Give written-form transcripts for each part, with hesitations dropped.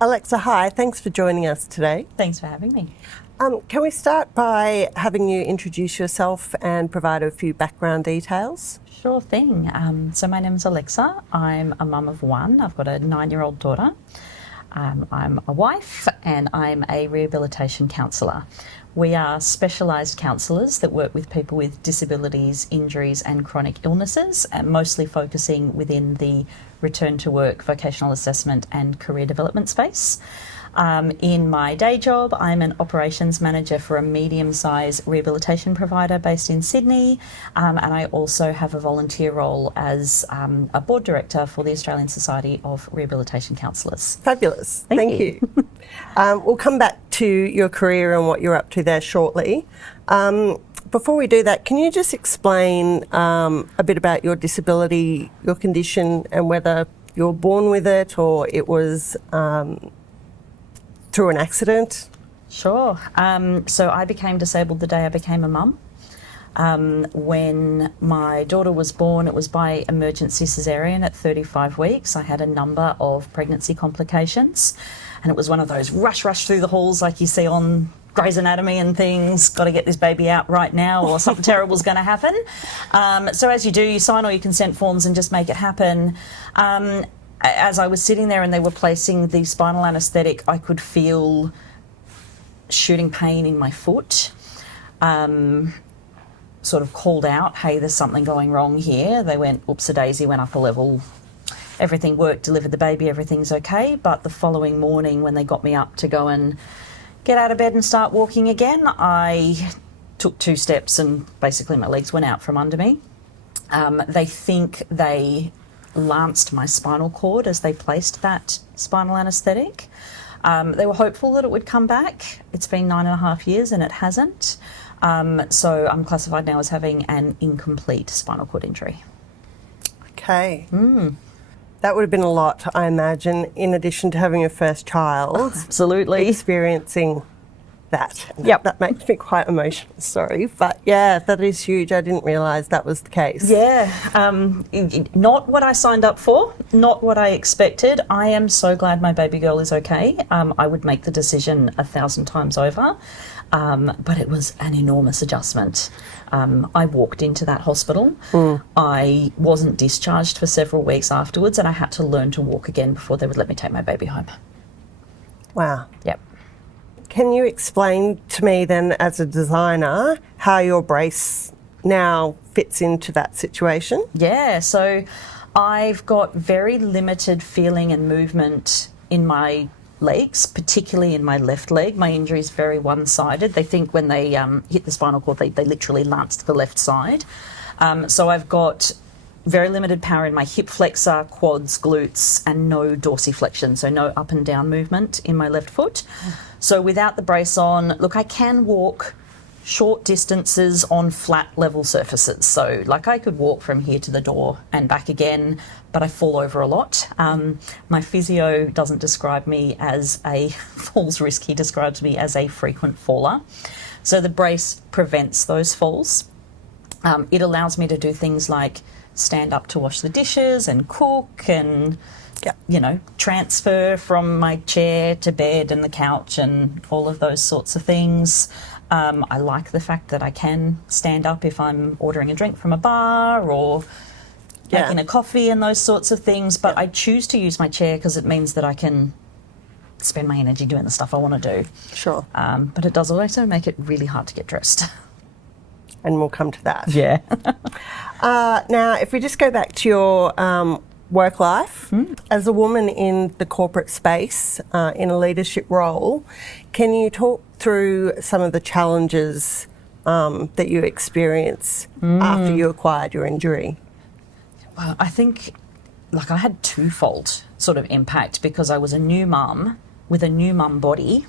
Alexa, hi. Thanks for joining us today. Thanks for having me. Can we start by having you introduce yourself and provide a few background details? Sure thing. So my name is Alexa. I'm a mum of one. I've got a 9-year-old daughter. I'm a wife and I'm a rehabilitation counsellor. We are specialised counsellors that work with people with disabilities, injuries and chronic illnesses, and mostly focusing within the return to work, vocational assessment and career development space. In my day job, I'm an operations manager for a medium-sized rehabilitation provider based in Sydney, and I also have a volunteer role as a board director for the Australian Society of Rehabilitation Counsellors. Fabulous. Thank you. We'll come back to your career and what you're up to there shortly. Before we do that, can you just explain a bit about your disability, your condition, and whether you were born with it or it was through an accident? Sure. So I became disabled the day I became a mum. When my daughter was born, it was by emergency caesarean at 35 weeks. I had a number of pregnancy complications, and it was one of those rush through the halls like you see on Grey's Anatomy and things, got to get this baby out right now or something terrible is going to happen. So as you do, you sign all your consent forms and just make it happen. As I was sitting there and they were placing the spinal anaesthetic, I could feel shooting pain in my foot. Sort of called out, hey, there's something going wrong here. They went, oops-a-daisy, went up a level. Everything worked, delivered the baby, everything's okay. But the following morning when they got me up to go and get out of bed and start walking again, I took 2 steps and basically my legs went out from under me. They think they lanced my spinal cord as they placed that spinal anaesthetic. They were hopeful that it would come back. It's been 9.5 years and it hasn't. So I'm classified now as having an incomplete spinal cord injury. Okay. That would have been a lot, I imagine, in addition to having your first child. Absolutely. Experiencing that. Yep. That makes me quite emotional, sorry. But yeah, that is huge. I didn't realise that was the case. Yeah. Not what I signed up for, not what I expected. I am so glad my baby girl is okay. I would make the decision 1,000 times over. But it was an enormous adjustment. I walked into that hospital. I wasn't discharged for several weeks afterwards, and I had to learn to walk again before they would let me take my baby home. Wow. Yep. Can you explain to me then, as a designer, how your brace now fits into that situation? Yeah, so I've got very limited feeling and movement in my legs, particularly in my left leg. My injury is very one-sided. They think when they hit the spinal cord, they literally lanced the left side. So I've got very limited power in my hip flexor, quads, glutes, and no dorsiflexion, so no up and down movement in my left foot. So without the brace on, look, I can walk short distances on flat level surfaces. So like I could walk from here to the door and back again, but I fall over a lot. My physio doesn't describe me as a falls risk, he describes me as a frequent faller. So the brace prevents those falls. It allows me to do things like stand up to wash the dishes and cook and transfer from my chair to bed and the couch and all of those sorts of things. I like the fact that I can stand up if I'm ordering a drink from a bar or making a coffee and those sorts of things, but I choose to use my chair because it means that I can spend my energy doing the stuff I want to do. Sure. But it does also make it really hard to get dressed. And we'll come to that. Yeah. Now, if we just go back to your work life, as a woman in the corporate space, in a leadership role, can you talk through some of the challenges that you experience after you acquired your injury? Well, I think, I had twofold sort of impact because I was a new mum with a new mum body.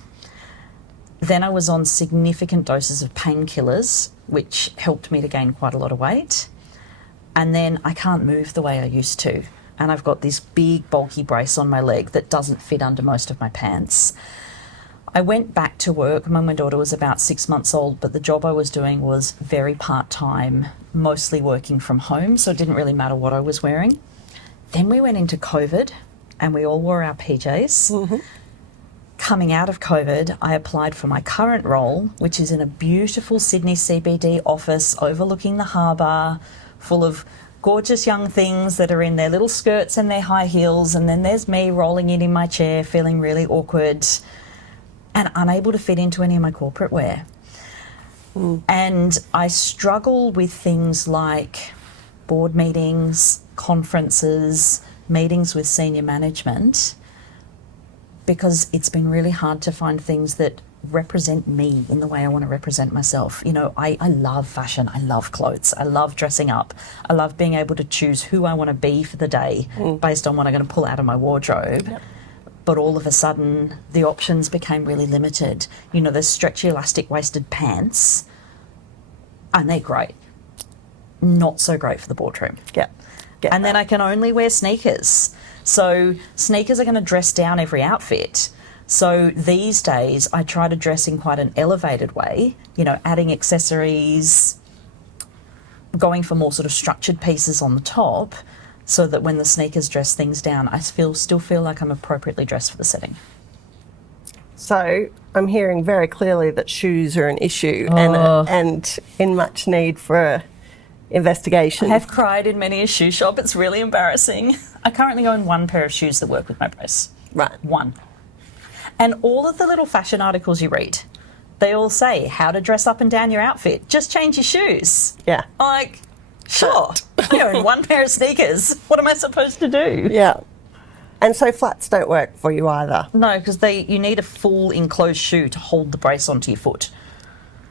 Then I was on significant doses of painkillers, which helped me to gain quite a lot of weight. And then I can't move the way I used to. And I've got this big, bulky brace on my leg that doesn't fit under most of my pants. I went back to work when my daughter was about 6 months old, but the job I was doing was very part-time, mostly working from home, so it didn't really matter what I was wearing. Then we went into COVID and we all wore our PJs. coming out of COVID, I applied for my current role, which is in a beautiful Sydney CBD office overlooking the harbour, full of gorgeous young things that are in their little skirts and their high heels, and then there's me rolling in my chair, feeling really awkward and unable to fit into any of my corporate wear. And I struggle with things like board meetings, conferences, meetings with senior management, because it's been really hard to find things that represent me in the way I want to represent myself. You know, I love fashion, I love clothes, I love dressing up, I love being able to choose who I want to be for the day based on what I'm going to pull out of my wardrobe. Yep. But all of a sudden, the options became really limited. You know, there's stretchy elastic waisted pants, and they're great. Not so great for the boardroom. Yeah. And then I can only wear sneakers. So sneakers are going to dress down every outfit. So these days I try to dress in quite an elevated way, you know, adding accessories, going for more sort of structured pieces on the top, so that when the sneakers dress things down, I still feel like I'm appropriately dressed for the setting. So I'm hearing very clearly that shoes are an issue and in much need for investigation. I have cried in many a shoe shop. It's really embarrassing. I currently own one pair of shoes that work with my brace. Right. One. And all of the little fashion articles you read, they all say how to dress up and down your outfit. Just change your shoes. Yeah. Like, sure. I own one pair of sneakers. What am I supposed to do? Yeah. And so flats don't work for you either? No, because you need a full enclosed shoe to hold the brace onto your foot.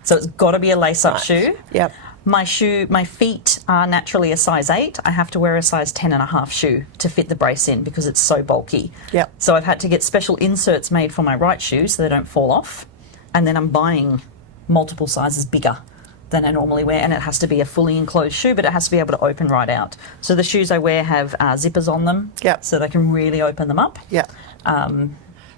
So it's got to be a lace-up shoe. Yep. My feet are naturally a size 8. I have to wear a size 10.5 shoe to fit the brace in because it's so bulky. Yep. So I've had to get special inserts made for my right shoe so they don't fall off. And then I'm buying multiple sizes bigger than I normally wear, and it has to be a fully enclosed shoe, but it has to be able to open right out. So the shoes I wear have zippers on them, Yep. so they can really open them up. Yeah.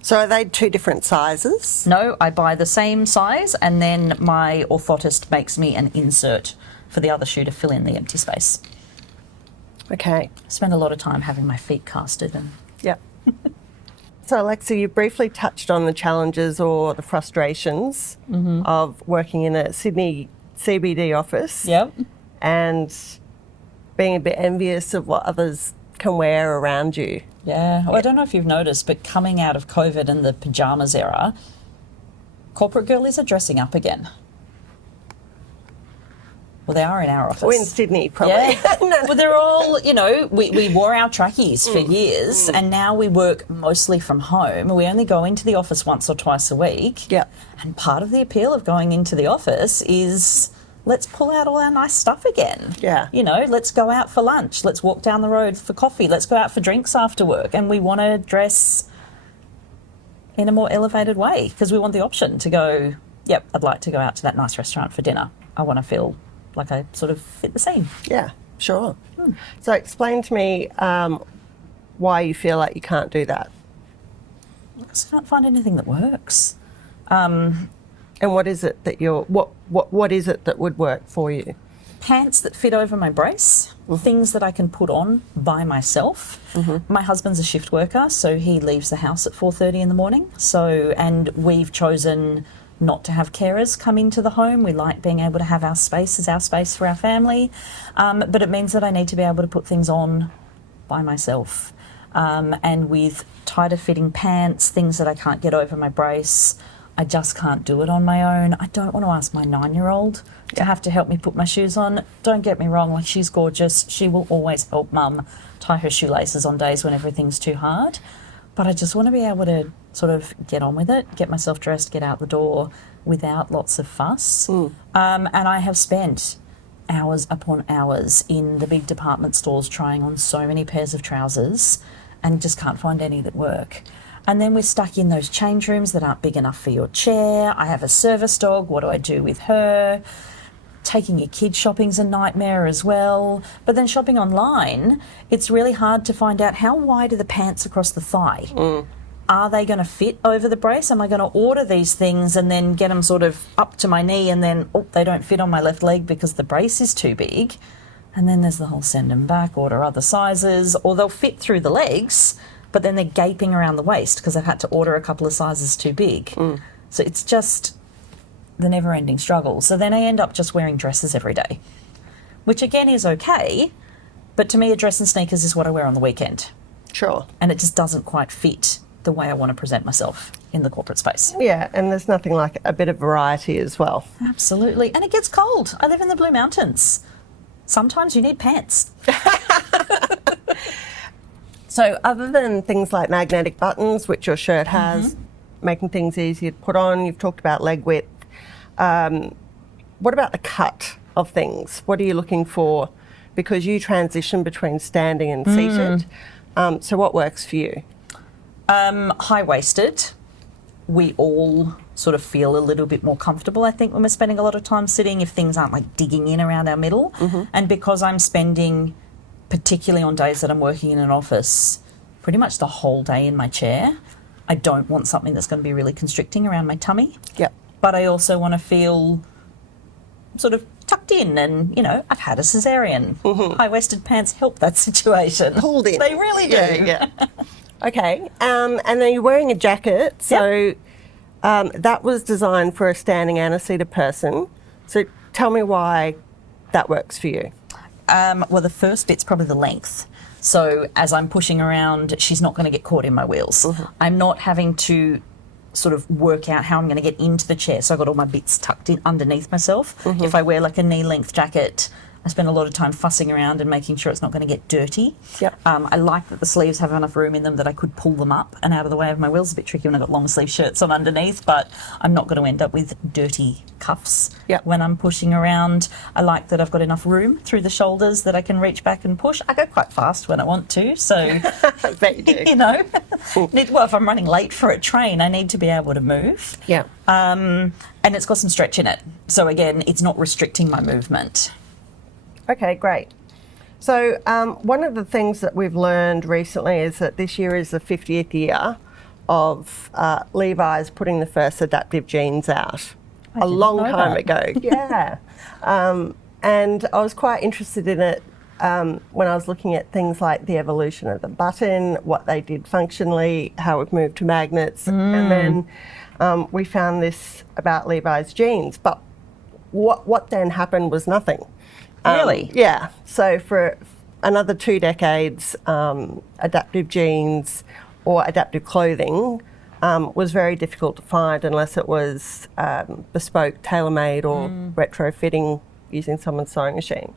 So are they two different sizes? No, I buy the same size, and then my orthotist makes me an insert for the other shoe to fill in the empty space. Okay. I spend a lot of time having my feet casted. And Yeah. So Alexa, you briefly touched on the challenges or the frustrations of working in a Sydney CBD office. Yep. And being a bit envious of what others can wear around you. Yeah. Well, I don't know if you've noticed, but coming out of COVID and the pyjamas era, corporate girlies are dressing up again. Well, they are in our office. Or in Sydney, probably. Yeah. Well, they're all, you know, we wore our trackies for years, and now we work mostly from home. We only go into the office once or twice a week. Yeah. And part of the appeal of going into the office is let's pull out all our nice stuff again. Yeah. You know, let's go out for lunch. Let's walk down the road for coffee. Let's go out for drinks after work. And we want to dress in a more elevated way because we want the option to go, yep, I'd like to go out to that nice restaurant for dinner. I want to feel like I sort of fit the scene. Yeah, sure. So explain to me why you feel like you can't do that. I just can't find anything that works. And what is it that what is it that would work for you? Pants that fit over my brace, things that I can put on by myself. My husband's a shift worker, so he leaves the house at 4:30 in the morning. And we've chosen not to have carers come into the home. We like being able to have our space as our space for our family. But it means that I need to be able to put things on by myself. And with tighter fitting pants, things that I can't get over my brace, I just can't do it on my own. I don't want to ask my 9-year-old to have to help me put my shoes on. Don't get me wrong, like, she's gorgeous. She will always help Mum tie her shoelaces on days when everything's too hard. But I just want to be able to sort of get on with it, get myself dressed, get out the door without lots of fuss. And I have spent hours upon hours in the big department stores trying on so many pairs of trousers and just can't find any that work. And then we're stuck in those change rooms that aren't big enough for your chair. I have a service dog. What do I do with her? Taking your kids shopping's a nightmare as well. But then shopping online, it's really hard to find out how wide are the pants across the thigh. Are they going to fit over the brace? Am I going to order these things and then get them sort of up to my knee and then, they don't fit on my left leg because the brace is too big? And then there's the whole send them back, order other sizes, or they'll fit through the legs, but then they're gaping around the waist because I've had to order a couple of sizes too big. So it's just the never-ending struggle. So then I end up just wearing dresses every day, which again is okay, but to me a dress and sneakers is what I wear on the weekend. Sure. And it just doesn't quite fit the way I want to present myself in the corporate space. Yeah, and there's nothing like a bit of variety as well. Absolutely. And it gets cold. I live in the Blue Mountains. Sometimes you need pants. So other than things like magnetic buttons, which your shirt has, making things easier to put on, you've talked about leg width. What about the cut of things? What are you looking for? Because you transition between standing and seated. So what works for you? High-waisted. We all sort of feel a little bit more comfortable, I think, when we're spending a lot of time sitting, if things aren't like digging in around our middle. And because I'm spending, particularly on days that I'm working in an office, pretty much the whole day in my chair, I don't want something that's going to be really constricting around my tummy. Yep. But I also want to feel sort of tucked in and, you know, I've had a cesarean. High-waisted pants help that situation. Pulled in. They really do. Yeah. Okay. And then you're wearing a jacket. So that was designed for a standing and a seated person. So tell me why that works for you. Well, the first bit's probably the length. So as I'm pushing around, she's not going to get caught in my wheels. I'm not having to sort of work out how I'm going to get into the chair. So I've got all my bits tucked in underneath myself. If I wear like a knee-length jacket, I spend a lot of time fussing around and making sure it's not going to get dirty. I like that the sleeves have enough room in them that I could pull them up and out of the way of my wheels. It's a bit tricky when I've got long sleeve shirts on underneath, but I'm not going to end up with dirty cuffs when I'm pushing around. I like that I've got enough room through the shoulders that I can reach back and push. I go quite fast when I want to, so I bet you do. you know, well, if I'm running late for a train, I need to be able to move. And it's got some stretch in it. So again, it's not restricting my movement. Okay, great. So one of the things that we've learned recently is that this year is the 50th year of Levi's putting the first adaptive jeans out. A long time ago. And I was quite interested in it when I was looking at things like the evolution of the button, what they did functionally, how we've moved to magnets, and then we found this about Levi's jeans. But what then happened was nothing. Really? Yeah. So for another 2 decades, adaptive jeans or adaptive clothing was very difficult to find unless it was bespoke, tailor-made or retrofitting using someone's sewing machine.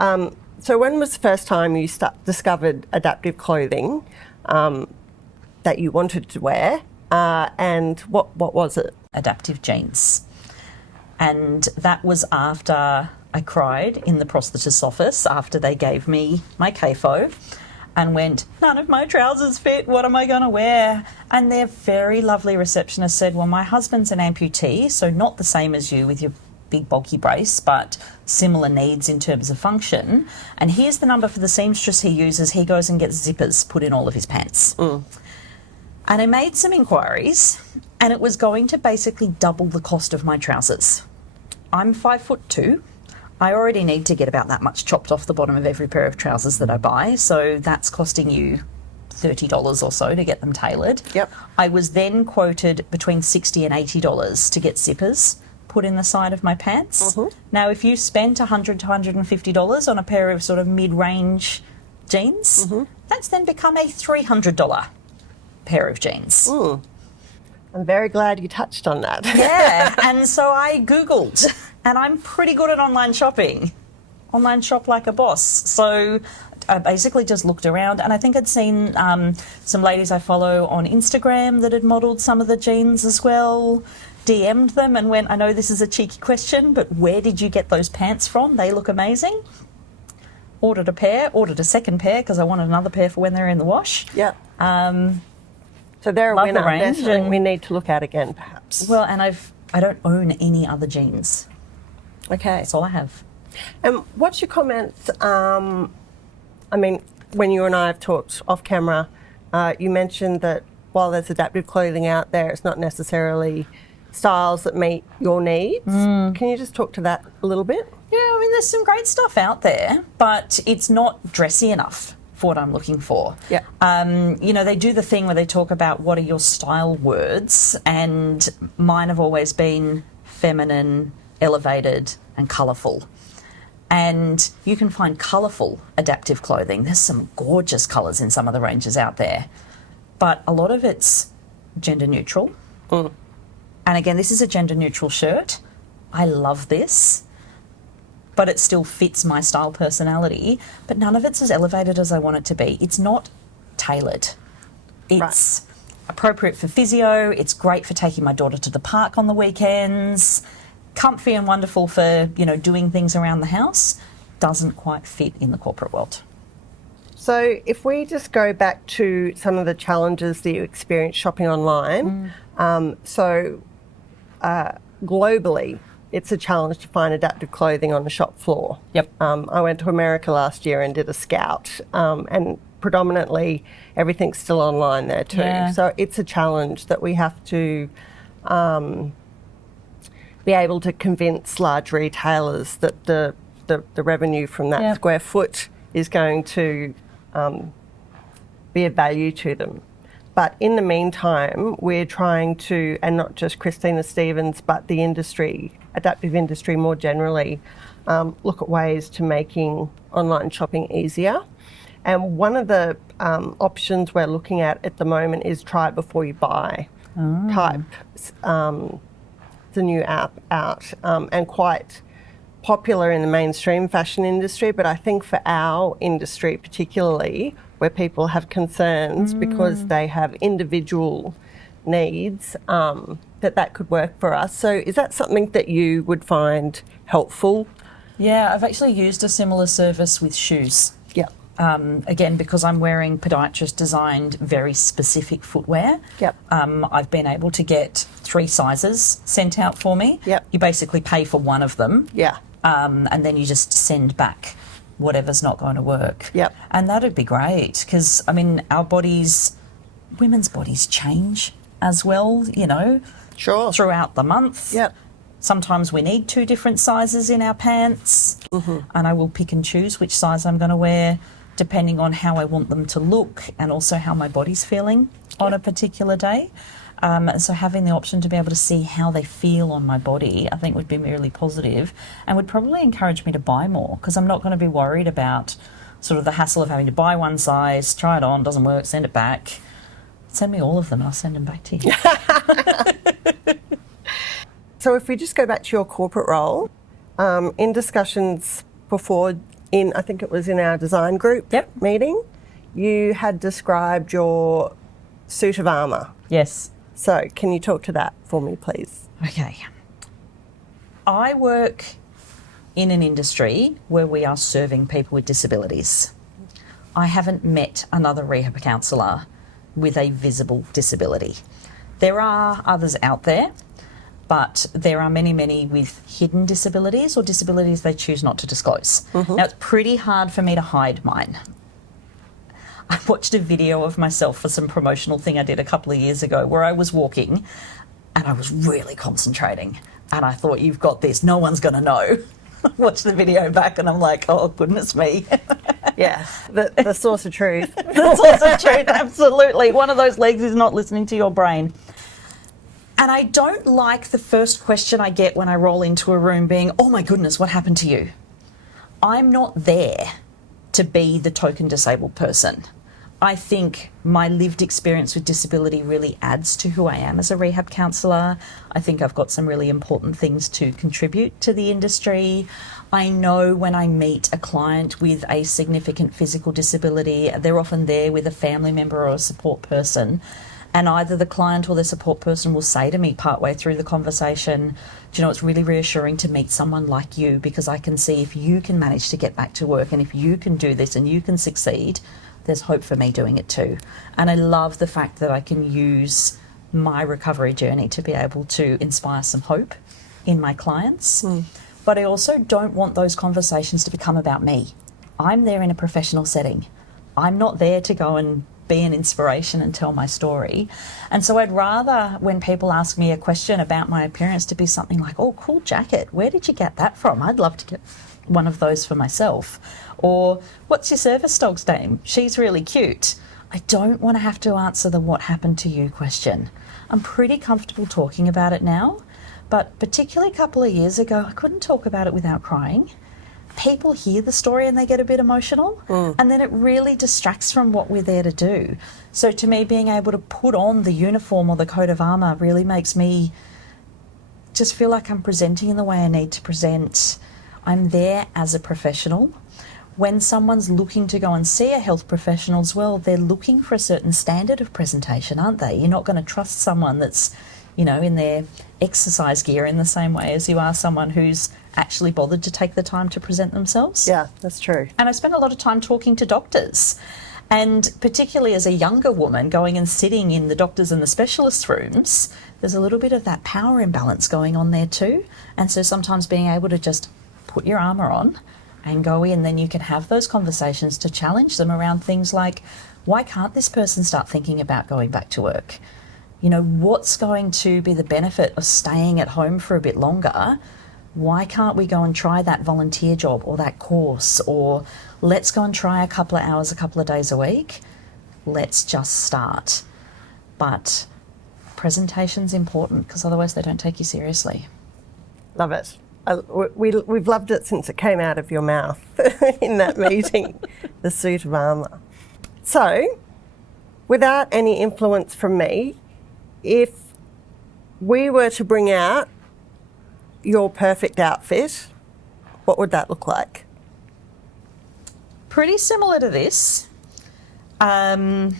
So when was the first time you discovered adaptive clothing that you wanted to wear, and what was it? Adaptive jeans. And that was after I cried in the prosthetist's office after they gave me my CAFO and went, none of my trousers fit, what am I going to wear? And their very lovely receptionist said, well, my husband's an amputee, so not the same as you with your big bulky brace, but similar needs in terms of function. And here's the number for the seamstress he uses. He goes and gets zippers put in all of his pants. And I made some inquiries, and it was going to basically double the cost of my trousers. I'm 5'2". I already need to get about that much chopped off the bottom of every pair of trousers that I buy, so that's costing you $30 or so to get them tailored. I was then quoted between $60 and $80 to get zippers put in the side of my pants. Now, if you spend $100 to $150 on a pair of sort of mid-range jeans, that's then become a $300 pair of jeans. I'm very glad you touched on that. Yeah, and so I Googled, and I'm pretty good at online shopping. Online shop like a boss. So I basically just looked around, and I think I'd seen some ladies I follow on Instagram that had modelled some of the jeans as well, DM'd them and went, I know this is a cheeky question, but where did you get those pants from? They look amazing. Ordered a pair, ordered a second pair because I wanted another pair for when they're in the wash. So they're a winner. range, They're something and- we need to look at again, perhaps. Well, and I don't own any other jeans. Okay. That's all I have. And what's your comments? I mean, when you and I have talked off camera, you mentioned that while there's adaptive clothing out there, it's not necessarily styles that meet your needs. Can you just talk to that a little bit? Yeah, I mean, there's some great stuff out there, but it's not dressy enough for what I'm looking for. Yeah. You know, they do the thing where they talk about what are your style words, and mine have always been feminine, elevated, and colourful. And you can find colourful adaptive clothing. There's some gorgeous colours in some of the ranges out there, but a lot of it's gender neutral. And again, this is a gender neutral shirt. I love this, but it still fits my style personality, but none of it's as elevated as I want it to be. It's not tailored. It's appropriate for physio. It's great for taking my daughter to the park on the weekends. Comfy and wonderful for, you know, doing things around the house. Doesn't quite fit in the corporate world. So if we just go back to some of the challenges that you experience shopping online, globally, it's a challenge to find adaptive clothing on the shop floor. Yep. I went to America last year and did a scout, and predominantly everything's still online there too. Yeah. So it's a challenge that we have to be able to convince large retailers that the revenue from that square foot is going to be of value to them. But in the meantime, we're trying to, and not just Christina Stevens, but the industry, adaptive industry more generally, look at ways to making online shopping easier. And one of the options we're looking at the moment is try it before you buy type. The new app out, and quite popular in the mainstream fashion industry, but I think for our industry particularly, where people have concerns because they have individual needs, that could work for us. So is that something that you would find helpful? Yeah, I've actually used a similar service with shoes. Yeah. Again, because I'm wearing podiatrist designed, very specific footwear. Yep. I've been able to get 3 sizes sent out for me. Yep. You basically pay for one of them. Yeah. And then you just send back whatever's not going to work. Yep. And that'd be great because, I mean, women's bodies change as well, you know, Sure. throughout the month. Yep. Sometimes we need 2 different sizes in our pants, and I will pick and choose which size I'm going to wear depending on how I want them to look and also how my body's feeling on a particular day. So having the option to be able to see how they feel on my body, I think would be really positive and would probably encourage me to buy more because I'm not going to be worried about sort of the hassle of having to buy one size, try it on, doesn't work, send it back. Send me all of them and I'll send them back to you. So if we just go back to your corporate role, in discussions before, I think it was in our design group meeting, you had described your suit of armour. Yes. So can you talk to that for me, please? Okay. I work in an industry where we are serving people with disabilities. I haven't met another rehab counsellor with a visible disability. There are others out there, but there are many, many with hidden disabilities or disabilities they choose not to disclose. Now, it's pretty hard for me to hide mine. I watched a video of myself for some promotional thing I did a couple of years ago where I was walking and I was really concentrating and I thought, you've got this, no one's going to know. Watch the video back and I'm like, oh, goodness me. Yeah, the source of truth. The source of truth, absolutely. One of those legs is not listening to your brain. And I don't like the first question I get when I roll into a room being, oh my goodness, what happened to you? I'm not there to be the token disabled person. I think my lived experience with disability really adds to who I am as a rehab counsellor. I think I've got some really important things to contribute to the industry. I know when I meet a client with a significant physical disability, they're often there with a family member or a support person. And either the client or the support person will say to me partway through the conversation, do you know, it's really reassuring to meet someone like you because I can see if you can manage to get back to work and if you can do this and you can succeed, there's hope for me doing it too. And I love the fact that I can use my recovery journey to be able to inspire some hope in my clients. But I also don't want those conversations to become about me. I'm there in a professional setting. I'm not there to go and be an inspiration and tell my story. And so I'd rather when people ask me a question about my appearance to be something like, oh, cool jacket, where did you get that from? I'd love to one of those for myself. Or, what's your service dog's name? She's really cute. I don't want to have to answer the what happened to you question. I'm pretty comfortable talking about it now, but particularly a couple of years ago, I couldn't talk about it without crying. People hear the story and they get a bit emotional, and then it really distracts from what we're there to do. So to me, being able to put on the uniform or the coat of armour really makes me just feel like I'm presenting in the way I need to present. I'm there as a professional. When someone's looking to go and see a health professional as well, they're looking for a certain standard of presentation, aren't they? You're not going to trust someone that's, you know, in their exercise gear in the same way as you are someone who's actually bothered to take the time to present themselves. Yeah, that's true. And I spent a lot of time talking to doctors. And particularly as a younger woman, going and sitting in the doctors and the specialist rooms, there's a little bit of that power imbalance going on there too. And so sometimes being able to just put your armour on and go in, then you can have those conversations to challenge them around things like, why can't this person start thinking about going back to work? You know, what's going to be the benefit of staying at home for a bit longer? Why can't we go and try that volunteer job or that course? Or let's go and try a couple of hours, a couple of days a week. Let's just start. But presentation's important because otherwise they don't take you seriously. Love it. We've loved it since it came out of your mouth in that meeting, the suit of armour. So, without any influence from me, if we were to bring out your perfect outfit, what would that look like? Pretty similar to this, because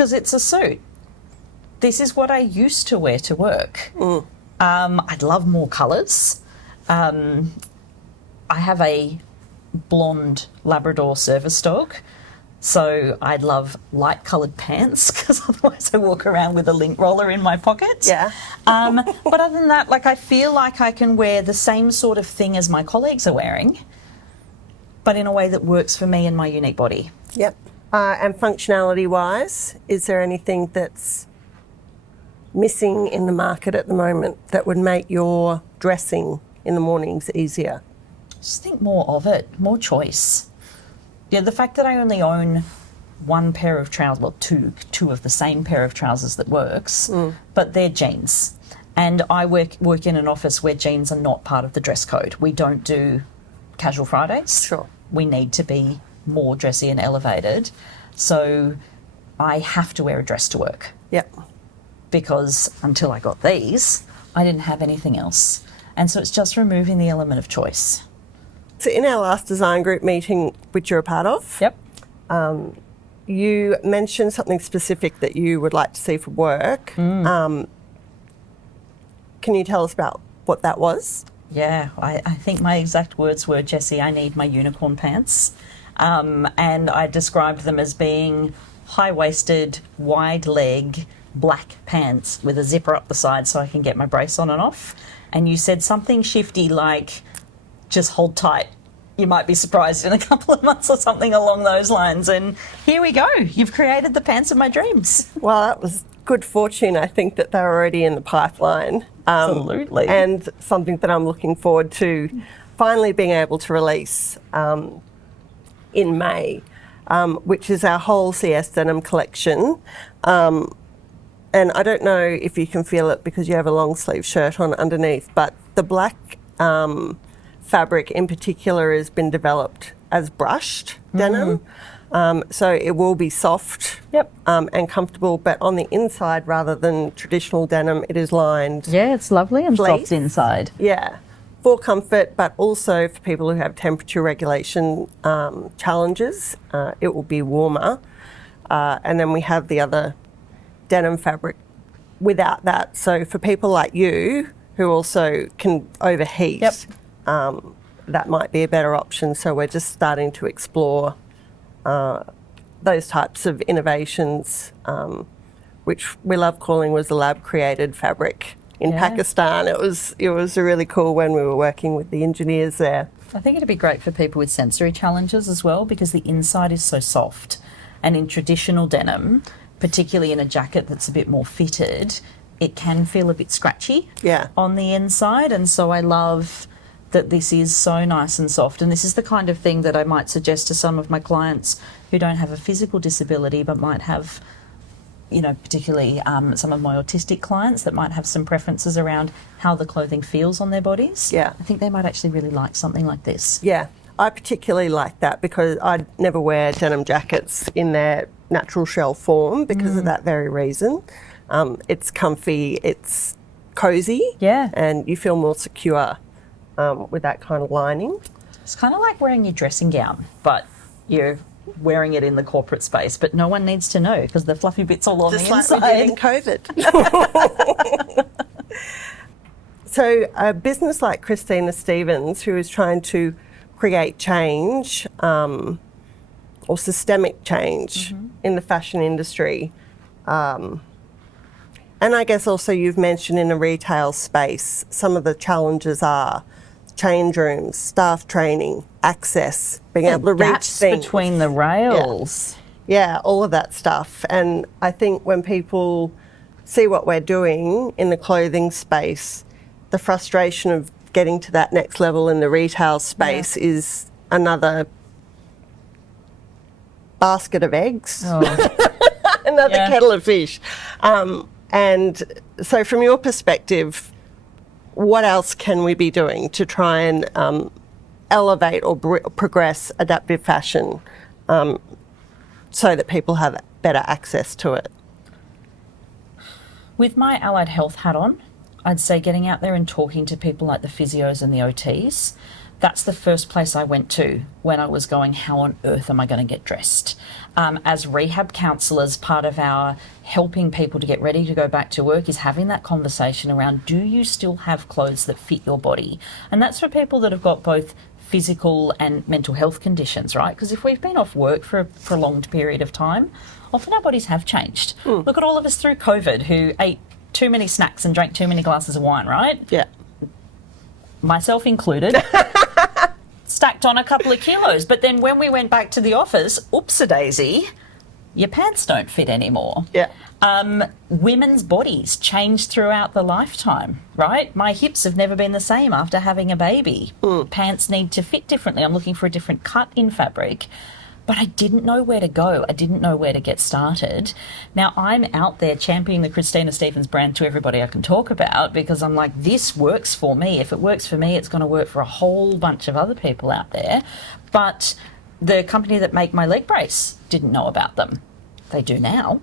it's a suit. This is what I used to wear to work. I'd love more colours. I have a blonde Labrador service dog, so I'd love light coloured pants because otherwise I walk around with a lint roller in my pocket. Yeah. But other than that, like, I feel like I can wear the same sort of thing as my colleagues are wearing, but in a way that works for me and my unique body. Yep. And functionality wise, is there anything that's missing in the market at the moment that would make your dressing in the mornings easier? Just think more of it, more choice. Yeah, the fact that I only own one pair of trousers, well, two of the same pair of trousers that works, but they're jeans. And I work in an office where jeans are not part of the dress code. We don't do casual Fridays. Sure. We need to be more dressy and elevated. So I have to wear a dress to work. Yep. Because until I got these, I didn't have anything else. And so it's just removing the element of choice. So in our last design group meeting, which you're a part of, Yep. you mentioned something specific that you would like to see for work. Can you tell us about what that was? Yeah, I think my exact words were, Jessie, I need my unicorn pants. And I described them as being high-waisted, wide-leg, black pants with a zipper up the side so I can get my brace on and off. And you said something shifty like, just hold tight. You might be surprised in a couple of months or something along those lines. And here we go. You've created the pants of my dreams. Well, that was good fortune. I think that they're already in the pipeline. Absolutely. And something that I'm looking forward to finally being able to release in May, which is our whole CS denim collection. And I don't know if you can feel it because you have a long sleeve shirt on underneath, but the black fabric in particular has been developed as brushed denim. So it will be soft and comfortable, but on the inside rather than traditional denim, it is lined. Yeah, it's lovely and fleece. soft inside. Yeah, for comfort, but also for people who have temperature regulation challenges, it will be warmer. And then we have the other denim fabric without that. So for people like you who also can overheat, that might be a better option. So we're just starting to explore those types of innovations, which we love calling was the lab created fabric in Pakistan. It was really cool when we were working with the engineers there. I think it'd be great for people with sensory challenges as well because the inside is so soft. And in traditional denim, particularly in a jacket that's a bit more fitted, it can feel a bit scratchy on the inside. And so I love that this is so nice and soft. And this is the kind of thing that I might suggest to some of my clients who don't have a physical disability but might have, you know, particularly some of my autistic clients that might have some preferences around how the clothing feels on their bodies. Yeah. I think they might actually really like something like this. Yeah, I particularly like that because I never wear denim jackets in their natural shell form because of that very reason. It's comfy, it's cosy, Yeah. and you feel more secure with that kind of lining. It's kind of like wearing your dressing gown, but you're wearing it in the corporate space, but no one needs to know because the fluffy bit's all on Just the like inside. we did in COVID. So a business like Christina Stevens, who is trying to create change or systemic change in the fashion industry, and I guess also you've mentioned in a retail space, some of the challenges are change rooms, staff training, access, being able to reach Gaps things. between the rails. Yeah, all of that stuff. And I think when people see what we're doing in the clothing space, the frustration of getting to that next level in the retail space is another basket of eggs, another kettle of fish. And so from your perspective, what else can we be doing to try and elevate or progress adaptive fashion so that people have better access to it? With my allied health hat on, I'd say getting out there and talking to people like the physios and the OTs, that's the first place I went to when I was going, how on earth am I going to get dressed? As rehab counsellors, part of our helping people to get ready to go back to work is having that conversation around, do you still have clothes that fit your body? And that's for people that have got both physical and mental health conditions, right? Because if we've been off work for a prolonged period of time, often our bodies have changed. Look at all of us through COVID who ate too many snacks and drank too many glasses of wine, right? Yeah. Myself included. Stacked on a couple of kilos. But then when we went back to the office, oops-a-daisy, your pants don't fit anymore. Yeah. Women's bodies change throughout the lifetime, right? My hips have never been the same after having a baby. Pants need to fit differently. I'm looking for a different cut in fabric. But I didn't know where to go. I didn't know where to get started. Now I'm out there championing the Christina Stevens brand to everybody I can talk about because I'm like, this works for me. If it works for me, it's going to work for a whole bunch of other people out there. But the company that make my leg brace didn't know about them. They do now.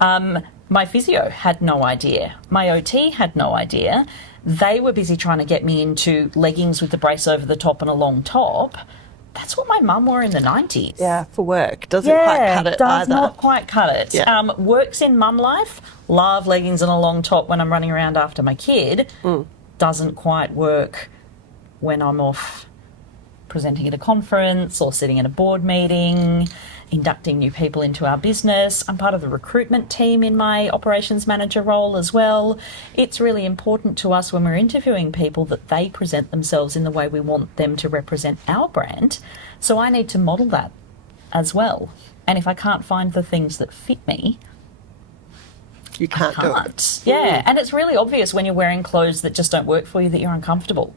My physio had no idea. My OT had no idea. They were busy trying to get me into leggings with the brace over the top and a long top. That's what my mum wore in the 90s. Yeah, for work. Doesn't quite cut it does either. not quite cut it. Yeah. Works in mum life. Love leggings and a long top when I'm running around after my kid. Doesn't quite work when I'm off presenting at a conference or sitting in a board meeting, inducting new people into our business. I'm part of the recruitment team in my operations manager role as well. It's really important to us when we're interviewing people that they present themselves in the way we want them to represent our brand. So I need to model that as well. And if I can't find the things that fit me, You can't do it. Yeah, and it's really obvious when you're wearing clothes that just don't work for you that you're uncomfortable.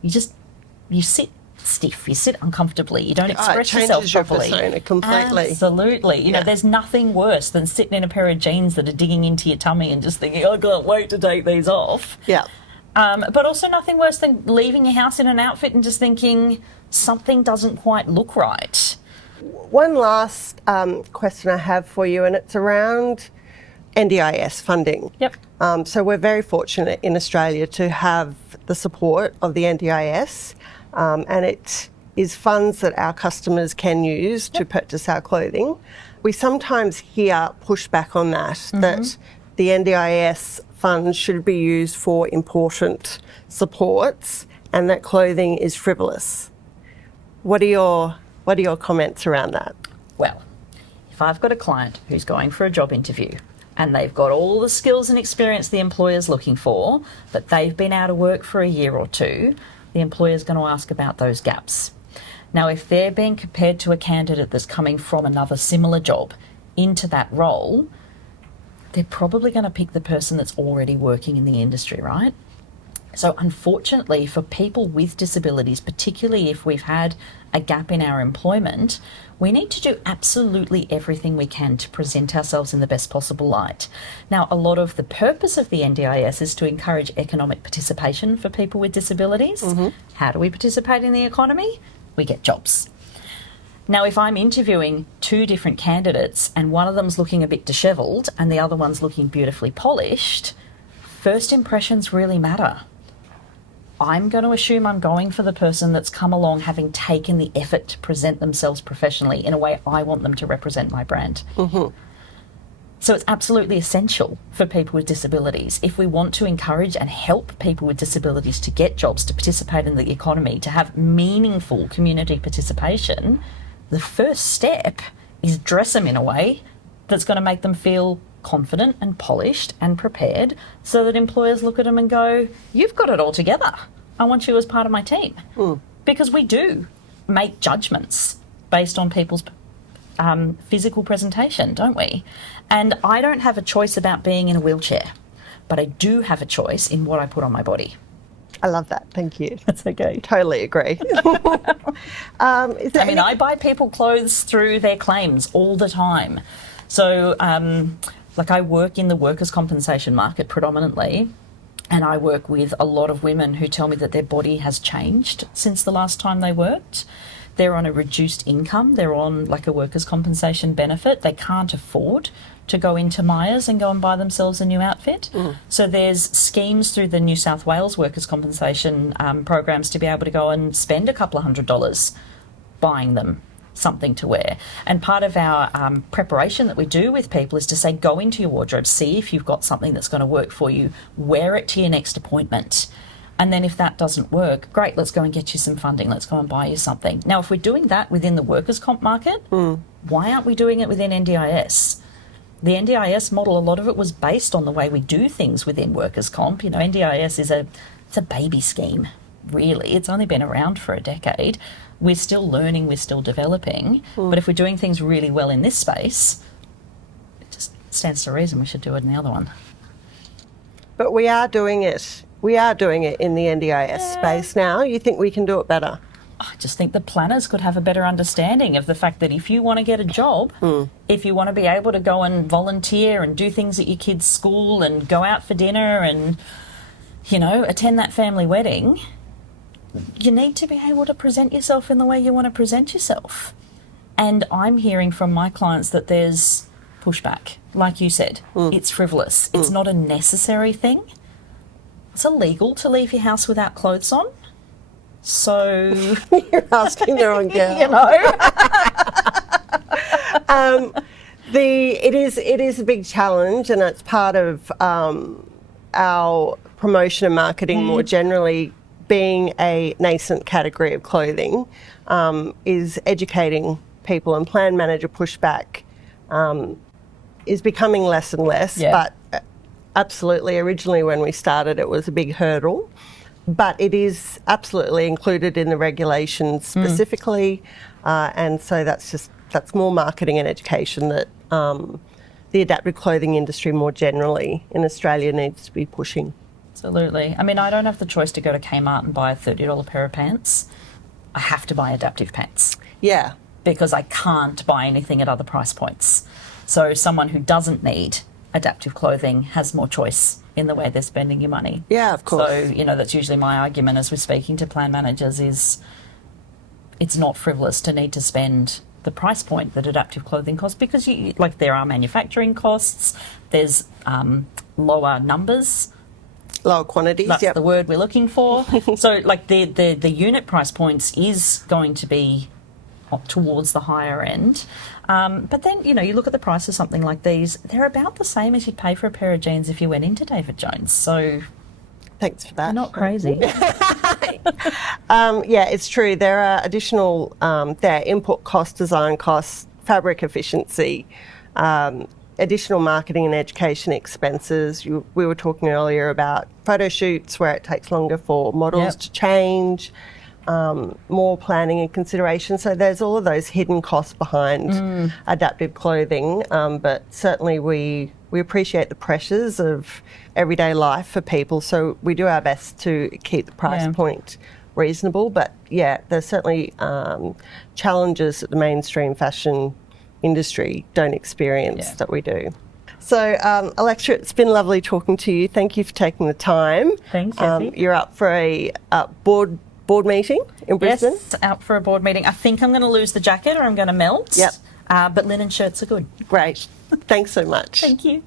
You sit stiff, you sit uncomfortably, you don't express yourself properly. It changes your persona completely. Absolutely. You know, there's nothing worse than sitting in a pair of jeans that are digging into your tummy and just thinking, I can't wait to take these off. Yeah. But also nothing worse than leaving your house in an outfit and just thinking something doesn't quite look right. One last question I have for you, and it's around NDIS funding. Yep. So we're very fortunate in Australia to have the support of the NDIS, and it is funds that our customers can use to purchase our clothing. We sometimes hear pushback on that, that the NDIS funds should be used for important supports and that clothing is frivolous. What are your comments around that? Well, if I've got a client who's going for a job interview and they've got all the skills and experience the employer's looking for, but they've been out of work for a year or two, the employer's going to ask about those gaps. Now, if they're being compared to a candidate that's coming from another similar job into that role, they're probably going to pick the person that's already working in the industry, right? So unfortunately for people with disabilities, particularly if we've had a gap in our employment, we need to do absolutely everything we can to present ourselves in the best possible light. Now, a lot of the purpose of the NDIS is to encourage economic participation for people with disabilities. How do we participate in the economy? We get jobs. Now, if I'm interviewing two different candidates and one of them's looking a bit dishevelled and the other one's looking beautifully polished, first impressions really matter. I'm going to assume I'm going for the person that's come along having taken the effort to present themselves professionally in a way I want them to represent my brand. So it's absolutely essential for people with disabilities. If we want to encourage and help people with disabilities to get jobs, to participate in the economy, to have meaningful community participation, the first step is dress them in a way that's going to make them feel confident and polished and prepared so that employers look at them and go, you've got it all together. I want you as part of my team. Because we do make judgments based on people's physical presentation, don't we? And I don't have a choice about being in a wheelchair, but I do have a choice in what I put on my body. I love that. Thank you. That's okay. Totally agree. I buy people clothes through their claims all the time. So, I work in the workers' compensation market predominantly, and I work with a lot of women who tell me that their body has changed since the last time they worked. They're on a reduced income. They're on a workers' compensation benefit. They can't afford to go into Myers and go and buy themselves a new outfit. So there's schemes through the New South Wales workers' compensation programs to be able to go and spend a couple of $100 buying them something to wear. And part of our preparation that we do with people is to say, go into your wardrobe, see if you've got something that's going to work for you, wear it to your next appointment. And then if that doesn't work, great, let's go and get you some funding, let's go and buy you something. Now, if we're doing that within the workers' comp market, why aren't we doing it within NDIS? The NDIS model, a lot of it was based on the way we do things within workers' comp. NDIS is it's a baby scheme, really. It's only been around for a decade. We're still learning, we're still developing. But if we're doing things really well in this space, it just stands to reason we should do it in the other one. But we are doing it. We are doing it in the NDIS space now. You think we can do it better? I just think the planners could have a better understanding of the fact that if you want to get a job, if you want to be able to go and volunteer and do things at your kids' school and go out for dinner and, attend that family wedding, you need to be able to present yourself in the way you want to present yourself. And I'm hearing from my clients that there's pushback. Like you said, it's frivolous. It's not a necessary thing. It's illegal to leave your house without clothes on. So you're asking the wrong girl. It is a big challenge, and it's part of our promotion and marketing more generally. Being a nascent category of clothing, is educating people, and plan manager pushback is becoming less and less. But absolutely, originally when we started, it was a big hurdle. But it is absolutely included in the regulations specifically, and so that's more marketing and education that the adaptive clothing industry more generally in Australia needs to be pushing. Absolutely. I don't have the choice to go to Kmart and buy a $30 pair of pants. I have to buy adaptive pants. Yeah. Because I can't buy anything at other price points. So someone who doesn't need adaptive clothing has more choice in the way they're spending your money. Yeah, of course. So, that's usually my argument as we're speaking to plan managers is it's not frivolous to need to spend the price point that adaptive clothing costs because there are manufacturing costs, there's lower numbers. Lower quantities, That's the word we're looking for. So, the unit price points is going to be towards the higher end. But then, you look at the price of something like these, they're about the same as you'd pay for a pair of jeans if you went into David Jones. So, thanks for that. They're not crazy. It's true. There are additional input costs, design costs, fabric efficiency, additional marketing and education expenses. We were talking earlier about photo shoots where it takes longer for models to change, more planning and consideration. So there's all of those hidden costs behind adaptive clothing, but certainly we we appreciate the pressures of everyday life for people, so we do our best to keep the price point reasonable. But yeah, there's certainly challenges that the mainstream fashion industry don't experience that we do. So, Alexa, it's been lovely talking to you. Thank you for taking the time. Thanks, Jessie. You're up for a board meeting in Brisbane? Yes, out for a board meeting. I think I'm going to lose the jacket or I'm going to melt. Yep. But linen shirts are good. Great. Thanks so much. Thank you.